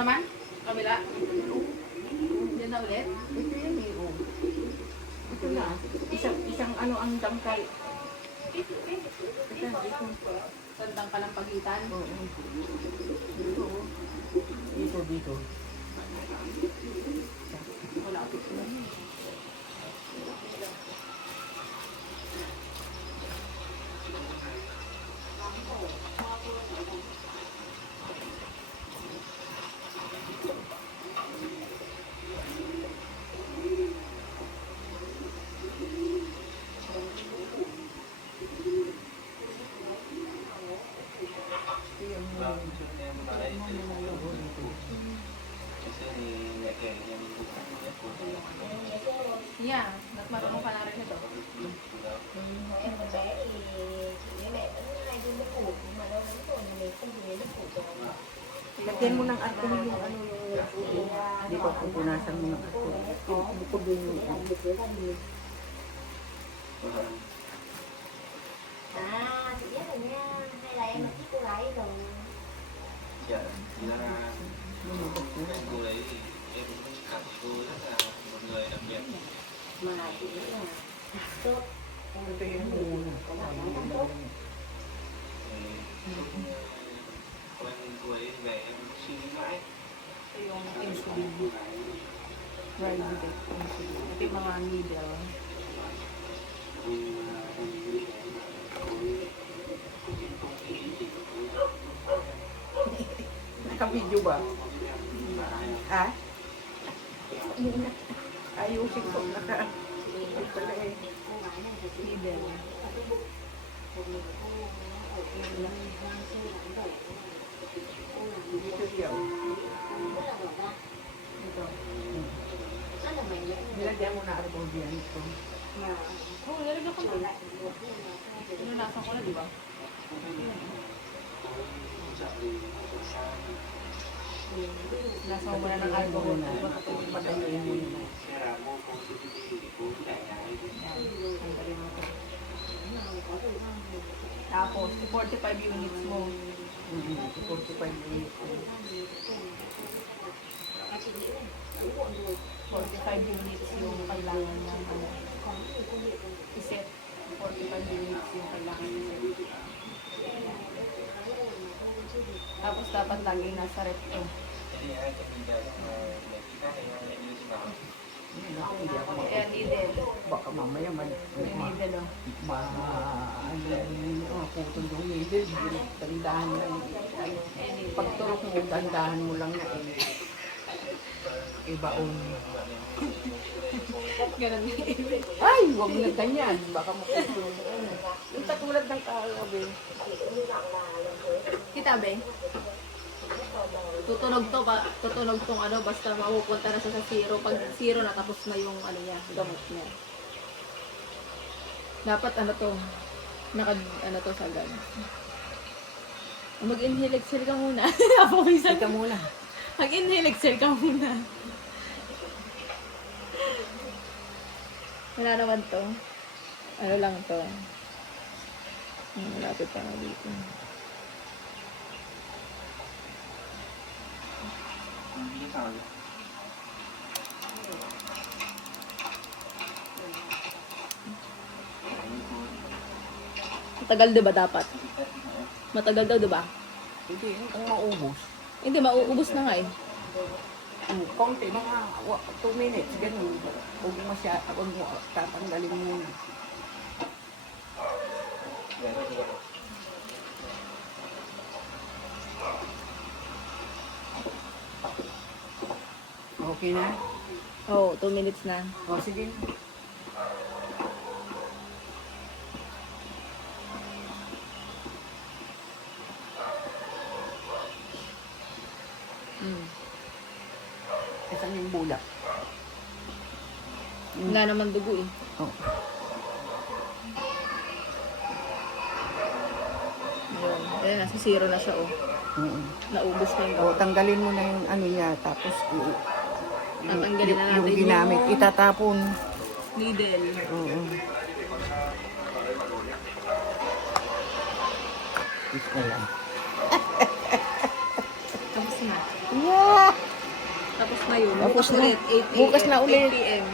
naman? Kabila? Yan na ulit? Ito yan eh, oh. Ito na. Isang ano ang dangkal. Ito, dito. Sandang ka lang pagitan? Oo. Dito, oh. Dito. Wala ko ito. Yeah, mas marunong ka na rin ito. Em còn bé thì chị với mẹ vẫn hay đi nước phủ nhưng mà đâu vẫn còn mình không dùng đến nước phủ rồi. Lagyan mo ng alcohol yung ano yung dito, pupunasan mo ng alcohol. Tumutubo yung À, chị biết rồi nha. Hay là em là thích cô gái rồi. Dạ, thì ra cô đấy thì em cũng cảm thấy cô rất là một người đặc biệt. Mà chị nghĩ là tốt. Em có bạn nói cũng tốt. Quen cô ấy về em suy nghĩ mãi. Yung insulin. Ribovic insulin. Ito yung mga needle. Naka-video ba? Ha? Ayusin ko. Naka-video pala eh. Needle. Dito siya. Ito. Rất là mạnh mẽ. Nilagyan mo na arbol yan ito. Mà Oh, nalagyan ko trở na. lại được nhưng mà không thể Pinunasan ko na, di ba? Nasa mo na ng alcohol. Padayin mo yun. Tanggalin mo ito. Tapos, 45 units mo. 45 minutes. à, chị nghĩ này cũng muộn rồi 45 units yung kailangan ng ano. có nhiều công việc rồi. Iset. 45 units yung kailangan iset. Tapos dapat laging nasa rep to. Thế thì ai cho mình về để khi khác thì em đưa chị vào. Hindi ako Ayan, needle. baka mamaya May needle oh. Putol yung needle. Tandaan mo lang. Pagturok mo, tandaan mo lang na ibaon. Ganun din. Ay, huwag na ganyan. Baka maputol mo. Yung katulad ng kalabi. Kita ba? Tutunog tong ano, basta mapupunta na siya sa zero. Pag zero na, tapos na yung ano niya, gamot niya. Dapat ano to, ano to sagad. Mag-inhale, exhale ka muna. Apawisan Teka muna. Mag-inhale, exhale ka muna. Wala naman to. Ano lang to. Malapit pa na dito. Như thế nào nhỉ? Matagal 'di ba dapat? Matagal daw 'di ba? Hindi, ang maubos. Hindi, mauubos na nga eh. Konti, mga 2 minutes, ganun. Huwag mo tatanggalin muna. Về thôi chị ạ. Okay na? Oo, 2 minutes na. O, sige. Saan yung bulak? Wala naman dugo eh. Oh. Ayun. Ayun, nasa zero na siya oh. Naubos na yung O, tanggalin mo na yung ano niya, tapos Tatanggalin na yung natin ginamit, yung itatapon. needle. Oo. Ito lang. Tapos na. Yeah! na yun. Tapos na. Ulit, 8 Bukas na ulit. 8 p.m.